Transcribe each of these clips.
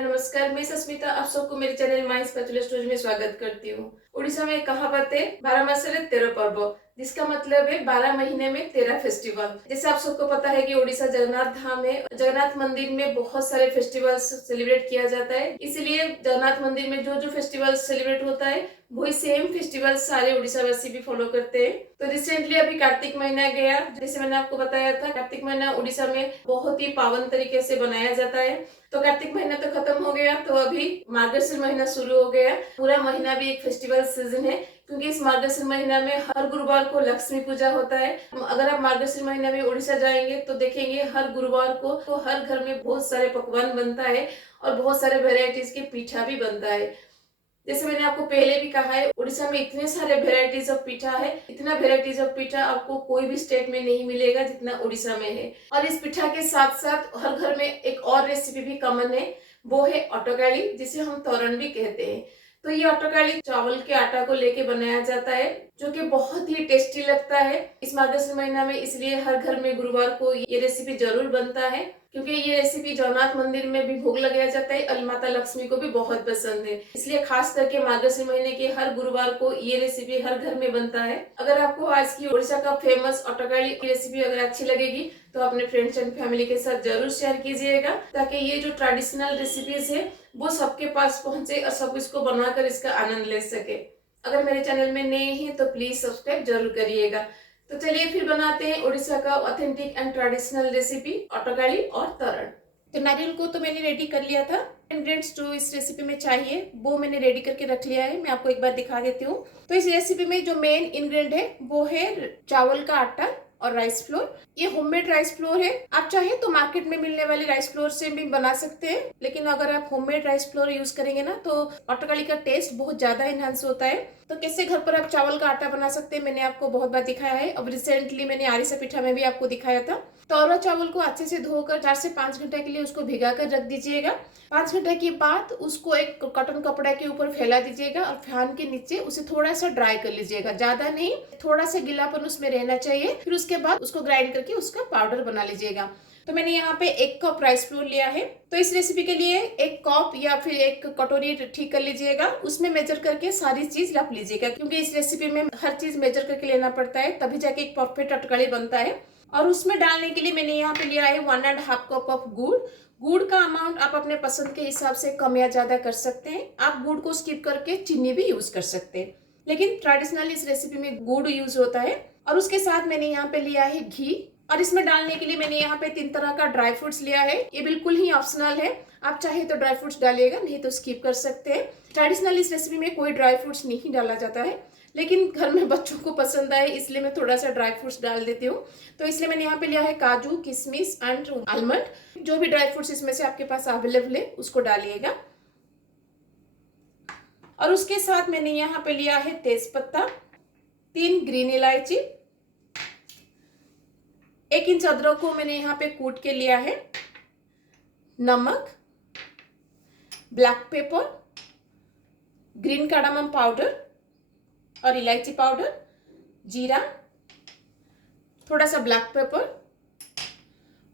नमस्कार। मैं सस्मिता आप सबको मेरे चैनल माई स्पेशल स्टोरी में स्वागत करती हूँ। उड़ीसा में एक कहावत है 12 मासरे 13 पर्व, जिसका मतलब है 12 महीने में 13 फेस्टिवल। जैसे आप सबको पता है कि उड़ीसा जगन्नाथ धाम है, जगन्नाथ मंदिर में बहुत सारे फेस्टिवल्स सेलिब्रेट किया जाता है। इसलिए जगन्नाथ मंदिर में जो जो फेस्टिवल सेलिब्रेट होता है वही सेम फेस्टिवल सारे उड़ीसा वासी भी फॉलो करते हैं। तो रिसेंटली अभी कार्तिक महीना गया, जैसे मैंने आपको बताया था कार्तिक महीना उड़ीसा में बहुत ही पावन तरीके से बनाया जाता है। तो कार्तिक महीना तो खत्म हो गया, तो अभी मार्गशीर महीना शुरू हो गया। पूरा महीना भी एक फेस्टिवल सीजन है, क्योंकि इस मार्गशीर महीना में हर गुरुवार को लक्ष्मी पूजा होता है। अगर आप मार्गशीर महीना में उड़ीसा जाएंगे तो देखेंगे हर गुरुवार को तो हर घर में बहुत सारे पकवान बनता है और बहुत सारे वेराइटीज के पीठा भी बनता है। जैसे मैंने आपको पहले भी कहा है, उड़ीसा में इतने सारे वेराइटीज ऑफ पीठा है, इतना वेराइटीज ऑफ पीठा आपको कोई भी स्टेट में नहीं मिलेगा जितना उड़ीसा में है। और इस पीठा के साथ साथ हर घर में एक और रेसिपी भी कॉमन है, वो है ऑटोकाली, जिसे हम तोरण भी कहते हैं। तो ये ऑटोकाली चावल के आटा को लेके बनाया जाता है, जो कि बहुत ही टेस्टी लगता है इस मार्गशीर महीना में। इसलिए हर घर में गुरुवार को ये रेसिपी जरूर बनता है, क्योंकि ये रेसिपी जगन्नाथ मंदिर में भी भोग लगाया जाता है और माता लक्ष्मी को भी बहुत पसंद है। इसलिए खास करके मार्गशीर महीने के हर गुरुवार को ये रेसिपी हर घर में बनता है। अगर आपको आज की उड़ीसा का फेमस ऑटोकाली की रेसिपी अगर अच्छी लगेगी तो अपने फ्रेंड्स एंड फैमिली के साथ जरूर शेयर कीजिएगा, ताकि ये जो ट्रेडिशनल रेसिपीज है वो सबके पास पहुंचे और सब इसको बनाकर इसका आनंद ले सके। अगर मेरे चैनल में नए हैं तो प्लीज सब्सक्राइब जरूर करिएगा। तो चलिए फिर बनाते हैं उड़ीसा का ऑथेंटिक एंड ट्रेडिशनल रेसिपी ऑटोकाली और तोरण। तो नारियल को तो मैंने रेडी कर लिया था। इंग्रेडिएंट्स जो इस रेसिपी में चाहिए वो मैंने रेडी करके रख लिया है, मैं आपको एक बार दिखा देती हूँ। तो इस रेसिपी में जो मेन इंग्रेडिएंट है वो है चावल का आटा और राइस फ्लोर। ये होममेड राइस फ्लोर है, आप चाहे तो मार्केट में मिलने वाले राइस फ्लोर से भी बना सकते हैं, लेकिन अगर आप होममेड राइस फ्लोर यूज करेंगे ना तो ऑटोकाली का टेस्ट बहुत ज्यादा एनहांस होता है। तो कैसे घर पर आप चावल का आटा बना सकते हैं मैंने आपको बहुत बार दिखाया है। अब रिसेंटली मैंने आरिसा पिठा में भी आपको दिखाया था। तौरा चावल को अच्छे से धोकर 4 से 5 घंटे के लिए उसको भिगा कर रख दीजिएगा। 5 घंटे के बाद उसको एक कॉटन कपड़ा के ऊपर फैला दीजिएगा और फैन के नीचे उसे थोड़ा सा ड्राई कर लीजिएगा, ज्यादा नहीं, थोड़ा सा गीलापन उसमें रहना चाहिए। फिर उसके बाद उसको ग्राइंड करके उसका पाउडर बना लीजिएगा। तो मैंने यहाँ पे 1 कप राइस फ्लोर लिया है। तो इस रेसिपी के लिए 1 कप या फिर 1 कटोरी ठीक कर लीजिएगा, उसमें मेजर करके सारी चीज रख लीजिएगा, क्योंकि इस रेसिपी में हर चीज मेजर करके लेना पड़ता है, तभी जाके एक परफेक्ट ऑटोकाली बनता है। और उसमें डालने के लिए मैंने यहाँ पे लिया है 1.5 कप ऑफ गुड़। गुड़ का अमाउंट आप अपने पसंद के हिसाब से कम या ज्यादा कर सकते हैं। आप गुड़ को स्किप करके चीनी भी यूज कर सकते हैं, लेकिन ट्रेडिशनली इस रेसिपी में गुड़ यूज होता है। और उसके साथ मैंने यहाँ पे लिया है घी, और इसमें डालने के लिए मैंने यहाँ पे 3 तरह का ड्राई फ्रूट्स लिया है। ये बिल्कुल ही ऑप्शनल है, आप चाहे तो ड्राई फ्रूट्स डालिएगा, नहीं तो स्किप कर सकते हैं। ट्रेडिशनल इस रेसिपी में कोई ड्राई फ्रूट्स नहीं डाला जाता है, लेकिन घर में बच्चों को पसंद आए इसलिए मैं थोड़ा सा ड्राई फ्रूट्स डाल देती हूँ। तो इसलिए मैंने यहाँ पे लिया है काजू, किशमिश एंड आलमंड। जो भी ड्राई फ्रूट्स इसमें से आपके पास अवेलेबल है उसको डालिएगा। और उसके साथ मैंने यहाँ पे लिया है तेज पत्ता, 3 ग्रीन इलायची, 1 इंच अदरक को मैंने यहाँ पे कूट के लिया है, नमक, black pepper, green cardamom powder और इलायची पाउडर, जीरा, थोड़ा सा ब्लैक पेपर,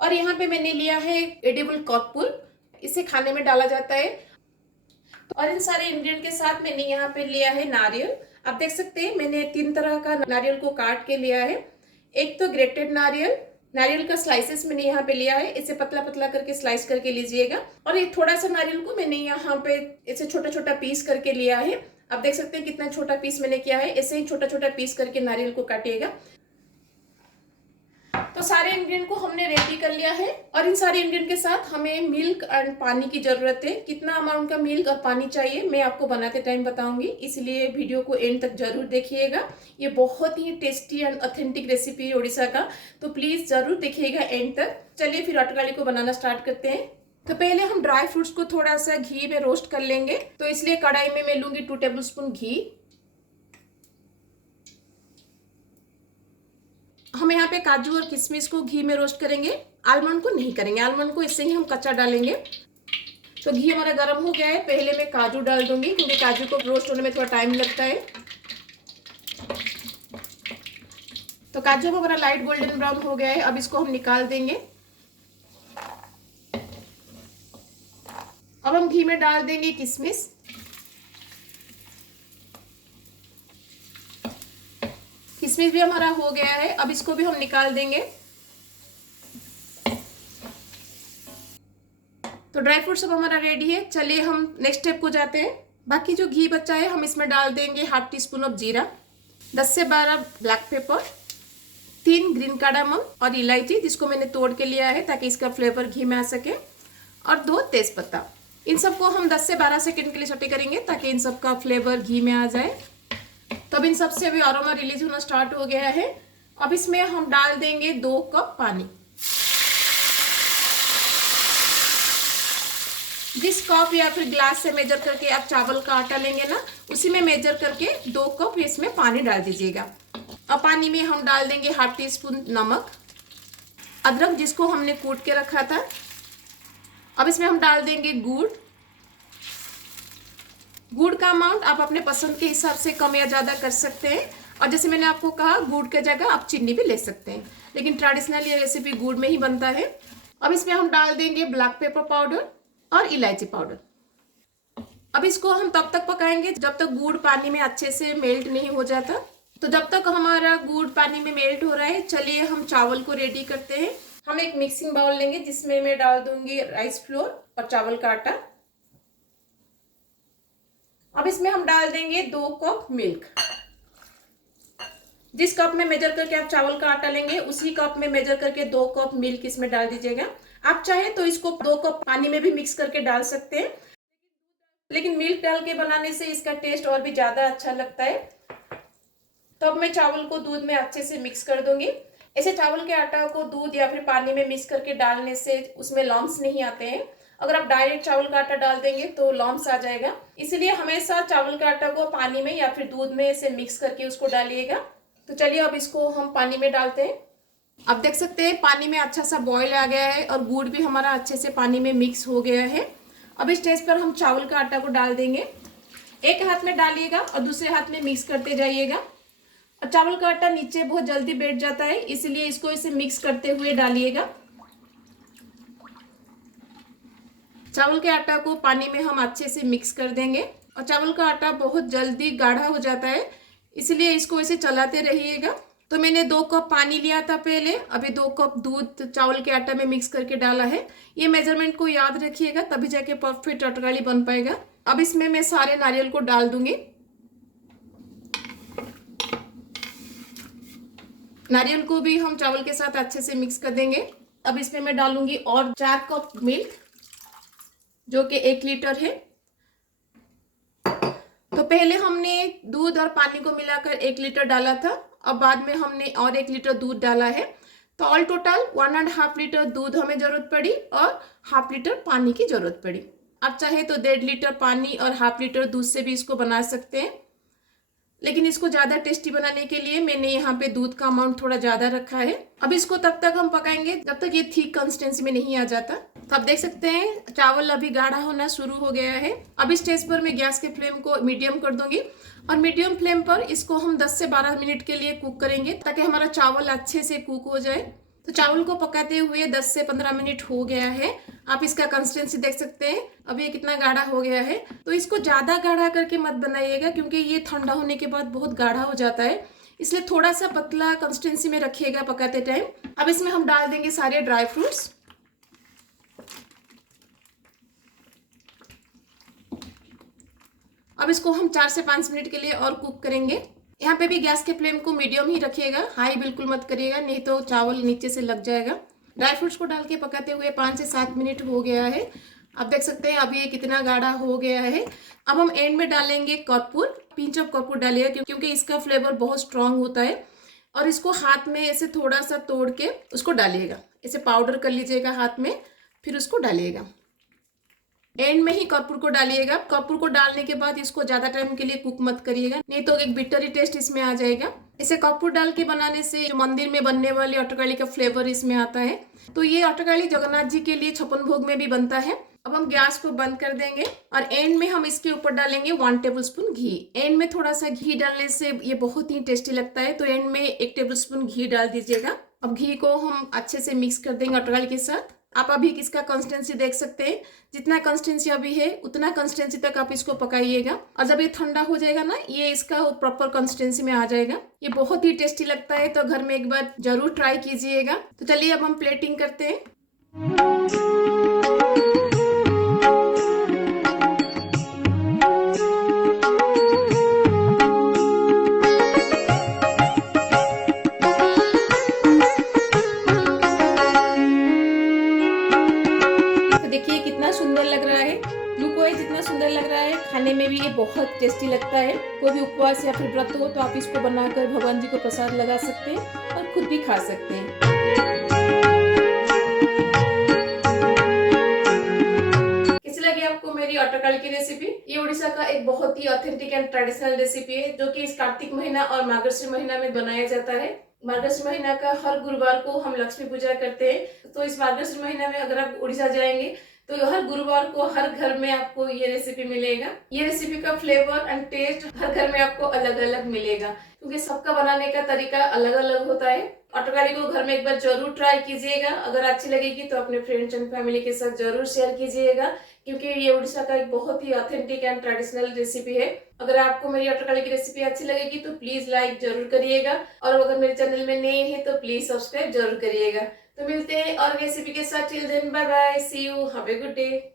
और यहाँ पे मैंने लिया है एडिबल कॉर्नफुल, इसे खाने में डाला जाता है। और इन सारे इंग्रेडिएंट के साथ मैंने यहाँ पे लिया है नारियल। आप देख सकते हैं मैंने 3 तरह का नारियल को काट के लिया है। एक तो ग्रेटेड नारियल, नारियल का स्लाइसेस मैंने यहाँ पे लिया है, इसे पतला पतला करके स्लाइस करके लीजिएगा। और एक थोड़ा सा नारियल को मैंने यहाँ पे इसे छोटा छोटा पीस करके लिया है। आप देख सकते हैं कितना छोटा पीस मैंने किया है, ऐसे ही छोटा छोटा पीस करके नारियल को काटिएगा। तो सारे इंग्रेडिएंट को हमने रेडी कर लिया है, और इन सारे इंग्रेडिएंट के साथ हमें मिल्क एंड पानी की जरूरत है। कितना अमाउंट का मिल्क और पानी चाहिए मैं आपको बनाते टाइम बताऊंगी, इसलिए वीडियो को एंड तक जरूर देखिएगा। ये बहुत ही टेस्टी एंड ऑथेंटिक रेसिपी है उड़ीसा का, तो प्लीज जरूर देखिएगा एंड तक। चलिए फिर ऑटोकाली को बनाना स्टार्ट करते हैं। तो पहले हम ड्राई फ्रूट्स को थोड़ा सा घी में रोस्ट कर लेंगे। तो इसलिए कढ़ाई में मैं लूंगी 2 टेबल स्पून घी। हम यहाँ पे काजू और किशमिश को घी में रोस्ट करेंगे, आलमंड को नहीं करेंगे, आलमंड को इससे ही हम कच्चा डालेंगे। तो घी हमारा गर्म हो गया है, पहले मैं काजू डाल दूंगी, क्योंकि काजू को रोस्ट होने में थोड़ा टाइम लगता है। तो काजू हमारा लाइट गोल्डन ब्राउन हो गया है, अब इसको हम निकाल देंगे। अब हम घी में डाल देंगे किशमिश। किशमिश भी हमारा हो गया है, अब इसको भी हम निकाल देंगे। तो ड्राई फ्रूट्स अब हमारा रेडी है। चलिए हम नेक्स्ट स्टेप को जाते हैं। बाकी जो घी बचा है हम इसमें डाल देंगे हाफ टी स्पून ऑफ जीरा, 10 से 12 ब्लैक पेपर, 3 ग्रीन कार्डामम और इलायची जिसको मैंने तोड़ के लिया है ताकि इसका फ्लेवर घी में आ सके, और 2 तेजपत्ता। इन सबको हम 10 से 12 सेकंड के लिए सौटे करेंगे ताकि इन सब का फ्लेवर घी में आ जाए। तो अब इन सब से अभी अरोमा रिलीज होना स्टार्ट हो गया है। अब इसमें हम डाल देंगे 2 कप पानी। जिस कप या फिर ग्लास से मेजर करके आप चावल का आटा लेंगे ना, उसी में मेजर करके 2 कप इसमें पानी डाल दीजिएगा। अब पानी में हम डाल देंगे हाफ टी स्पून नमक, अदरक जिसको हमने कूट के रखा था। अब इसमें हम डाल देंगे गुड़। गुड़ का अमाउंट आप अपने पसंद के हिसाब से कम या ज़्यादा कर सकते हैं, और जैसे मैंने आपको कहा गुड़ के जगह आप चीनी भी ले सकते हैं, लेकिन ट्रेडिशनल ये रेसिपी गुड़ में ही बनता है। अब इसमें हम डाल देंगे ब्लैक पेपर पाउडर और इलायची पाउडर। अब इसको हम तब तक पकाएंगे जब तक गुड़ पानी में अच्छे से मेल्ट नहीं हो जाता। तो जब तक हमारा गुड़ पानी में मेल्ट हो रहा है, चलिए हम चावल को रेडी करते हैं। हम एक मिक्सिंग बाउल लेंगे जिसमें मैं डाल दूंगी राइस फ्लोर और चावल का आटा। अब इसमें हम डाल देंगे 2 कप मिल्क। जिस कप में मेजर करके आप चावल का आटा लेंगे उसी कप में मेजर करके 2 कप मिल्क इसमें डाल दीजिएगा। आप चाहे तो इसको 2 कप पानी में भी मिक्स करके डाल सकते हैं, लेकिन मिल्क डाल के बनाने से इसका टेस्ट और भी ज्यादा अच्छा लगता है। तो अब मैं चावल को दूध में अच्छे से मिक्स कर दूंगी। ऐसे चावल के आटा को दूध या फिर पानी में मिक्स करके डालने से उसमें लम्स नहीं आते हैं। अगर आप डायरेक्ट चावल का आटा डाल देंगे तो लम्स आ जाएगा, इसलिए हमेशा चावल का आटा को पानी में या फिर दूध में ऐसे मिक्स करके उसको डालिएगा। तो चलिए अब इसको हम पानी में डालते हैं। अब देख सकते हैं पानी में अच्छा सा बॉईल आ गया है और गुड़ भी हमारा अच्छे से पानी में मिक्स हो गया है। अब इस स्टेज पर हम चावल का आटा को डाल देंगे। एक हाथ में डालिएगा और दूसरे हाथ में मिक्स करते जाइएगा। और चावल का आटा नीचे बहुत जल्दी बैठ जाता है, इसलिए इसको इसे मिक्स करते हुए डालिएगा। चावल के आटा को पानी में हम अच्छे से मिक्स कर देंगे। और चावल का आटा बहुत जल्दी गाढ़ा हो जाता है, इसलिए इसको इसे चलाते रहिएगा। तो मैंने 2 कप पानी लिया था पहले, अभी 2 कप दूध चावल के आटा में मिक्स करके डाला है। ये मेजरमेंट को याद रखिएगा, तभी जाके परफेक्ट अटगाली बन पाएगा। अब इसमें मैं सारे नारियल को डाल दूंगी। नारियल को भी हम चावल के साथ अच्छे से मिक्स कर देंगे। अब इसमें मैं डालूंगी और 4 कप मिल्क जो कि 1 लीटर है। तो पहले हमने दूध और पानी को मिलाकर 1 लीटर डाला था, अब बाद में हमने और 1 लीटर दूध डाला है। तो ऑल टोटल 1.5 लीटर दूध हमें जरूरत पड़ी और हाफ लीटर पानी की जरूरत पड़ी। आप चाहे तो 1.5 लीटर पानी और हाफ लीटर दूध से भी इसको बना सकते हैं, लेकिन इसको ज़्यादा टेस्टी बनाने के लिए मैंने यहाँ पे दूध का अमाउंट थोड़ा ज़्यादा रखा है। अब इसको तब तक हम पकाएंगे जब तक ये थिक कंसिस्टेंसी में नहीं आ जाता। तो आप देख सकते हैं चावल अभी गाढ़ा होना शुरू हो गया है। अब इस स्टेज पर मैं गैस के फ्लेम को मीडियम कर दूंगी और मीडियम फ्लेम पर इसको हम 10 से 12 मिनट के लिए कुक करेंगे ताकि हमारा चावल अच्छे से कुक हो जाए। तो चावल को पकाते हुए 10 से 15 मिनट हो गया है। आप इसका कंसिस्टेंसी देख सकते हैं, अब ये कितना गाढ़ा हो गया है। तो इसको ज़्यादा गाढ़ा करके मत बनाइएगा क्योंकि ये ठंडा होने के बाद बहुत गाढ़ा हो जाता है, इसलिए थोड़ा सा पतला कंसिस्टेंसी में रखिएगा पकाते टाइम। अब इसमें हम डाल देंगे सारे ड्राई फ्रूट्स। अब इसको हम 4 से 5 मिनट के लिए और कुक करेंगे। यहाँ पे भी गैस के फ्लेम को मीडियम ही रखिएगा, हाई बिल्कुल मत करिएगा, नहीं तो चावल नीचे से लग जाएगा। ड्राई फ्रूट्स को डाल के पकाते हुए 5 से 7 मिनट हो गया है। आप देख सकते हैं अब ये कितना गाढ़ा हो गया है। अब हम एंड में डालेंगे कर्पूर, पिंच ऑफ कर्पूर डालिएगा क्योंकि इसका फ्लेवर बहुत स्ट्रांग होता है। और इसको हाथ में ऐसे थोड़ा सा तोड़ के उसको डालिएगा, ऐसे पाउडर कर लीजिएगा हाथ में, फिर उसको डालिएगा। एंड में ही कर्पूर को डालिएगा। कर्पूर को डालने के बाद इसको ज्यादा टाइम के लिए कुक मत करिएगा, नहीं तो एक बिटरी टेस्ट इसमें आ जाएगा। इसे कर्पूर डाल के बनाने से जो मंदिर में बनने वाली अटकाली का फ्लेवर इसमें आता है। तो ये अटकाली जगन्नाथ जी के लिए 56 भोग में भी बनता है। अब हम गैस को बंद कर देंगे और एंड में हम इसके ऊपर डालेंगे 1 टेबलस्पून घी। एंड में थोड़ा सा घी डालने से ये बहुत ही टेस्टी लगता है, तो एंड में 1 टेबलस्पून घी डाल दीजिएगा। अब घी को हम अच्छे से मिक्स कर देंगे अटकाली के साथ। आप अभी इसका कंसिस्टेंसी देख सकते हैं। जितना कंसिस्टेंसी अभी है उतना कंसिस्टेंसी तक आप इसको पकाइएगा, और जब ये ठंडा हो जाएगा ना, ये इसका प्रॉपर कंसिस्टेंसी में आ जाएगा। ये बहुत ही टेस्टी लगता है, तो घर में एक बार जरूर ट्राई कीजिएगा। तो चलिए अब हम प्लेटिंग करते हैं। देखिए कितना सुंदर लग रहा है, लुक वाइज इतना सुंदर लग रहा है, खाने में भी ये बहुत टेस्टी लगता है। कोई भी उपवास या फिर व्रत हो तो आप इसको बनाकर भगवान जी को प्रसाद लगा सकते हैं और खुद भी खा सकते हैं। कैसी लगी आपको मेरी अटरकाली की रेसिपी? ये उड़ीसा का एक बहुत ही ऑथेंटिक एंड ट्रेडिशनल रेसिपी है, जो कि इस कार्तिक महीना और मार्गशीर महीना में बनाया जाता है। मार्गशीर महीना का हर गुरुवार को हम लक्ष्मी पूजा करते हैं, तो इस मार्गशीर महीना में अगर आप उड़ीसा जाएंगे तो हर गुरुवार को हर घर में आपको ये रेसिपी मिलेगा। ये रेसिपी का फ्लेवर एंड टेस्ट हर घर में आपको अलग अलग मिलेगा, क्योंकि सबका बनाने का तरीका अलग अलग होता है। अटरकाली को घर में एक बार जरूर ट्राई कीजिएगा। अगर अच्छी लगेगी तो अपने फ्रेंड्स एंड फैमिली के साथ जरूर शेयर कीजिएगा, क्योंकि ये उड़ीसा का एक बहुत ही ऑथेंटिक एंड ट्रेडिशनल रेसिपी है। अगर आपको मेरी अटरकाली की रेसिपी अच्छी लगेगी तो प्लीज लाइक जरूर करिएगा, और अगर मेरे चैनल में नए हैं तो प्लीज सब्सक्राइब जरूर करिएगा। तो मिलते हैं और रेसिपी के साथ। Till then bye bye, see you, have a good day.